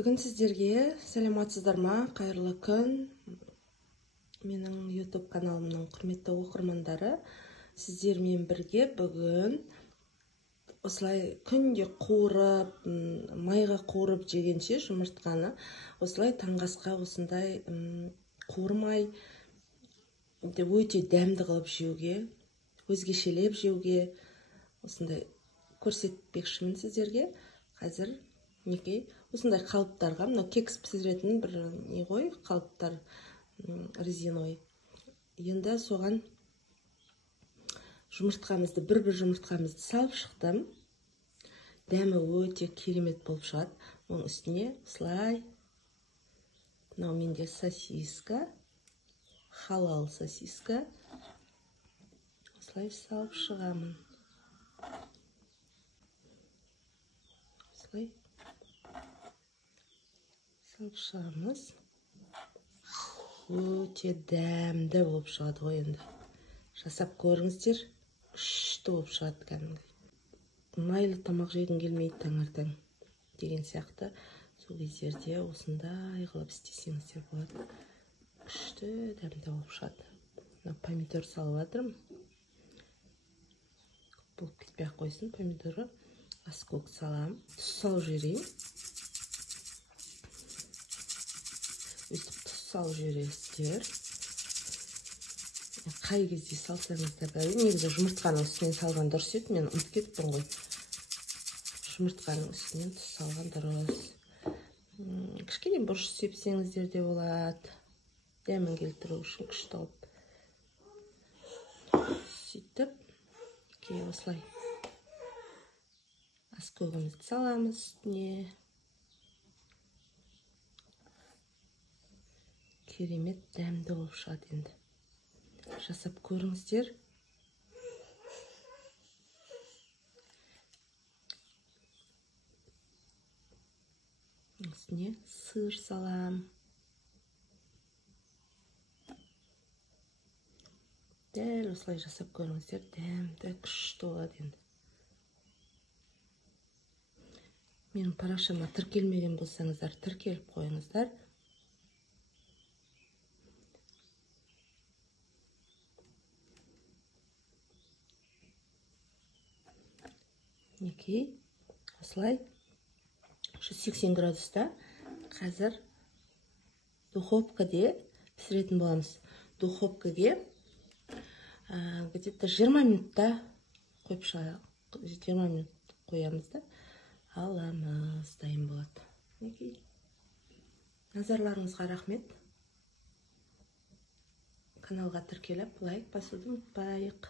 Бүгін сіздерге сәлеметсіздер ма? Қайырлы күн. Менің YouTube каналымның құрметті оқырмандары, сіздермен бірге бүгін осылай күнде қуырып, майға қуырып жегенше жұмыртқаны осылай таңғы асқа осындай қуырмай өте дәмді қылып жеуге, өзгешелеп жеуге осындай көрсетпекшімін сіздерге. Қазір неге осындай қалыптарға, мынау кекс пісіретін бір не ғой, қалыптар резиновый. Енді соған жұмыртқамызды, бір жұмыртқамызды салып шықтым. Дәмі өте керемет болып шығады. Оның үстіне осылай, мынау менде сосиска, халал сосиска. Осылай салып шығамын. Осылай салып шығамыз. Өте дәмді болып шығады ғой енді. Жасап көріңіздер, күшті болып шығады кәдімгі. Майлы тамақ жегің келмейді таңертең деген сияқты. Сол кездерде осындай қылып істесеңіздер болады. Күшті дәмді болып шығады. Помидор салып жатырмын. Болып кетпей ақ қойсын помидоры. Аскөк салам. Тұз салып жіберейін. Өстіп тұз салып жібересіздер. Қай кезде салсаңыздар да, негізі жұмыртқаның үстінен салған дұрыс еді. Мен ұмытып кетіппін ғой. Жұмыртқаның үстінен тұз салған дұрыс. Кішкене бұрыш сепсеңіздер де болады. Дәмін келтіру үшін күшті қылып. Сөйтіп, осылай аскөгімізді саламыз үстіне. Керемет дәмді болып шығады енді. Жасап көріңіздер. Үстіне сыр салам. Дәл осылай жасап көріңіздер. Дәмді, күшті болады енді. Менің парақшама тіркелмеген болсаңыздар, тіркеліп қойыңыздар. Неке, осылай 180 градуста қазір духовкаде пісіретін боламыз. Духовкаге где-то 20 минутта қойып шығайық. 20 минут қоямыз да аламыз, дайын болады. Неке, назарларыңызға рахмет. Каналға тіркеліп, лайк басуды ұмытпайық.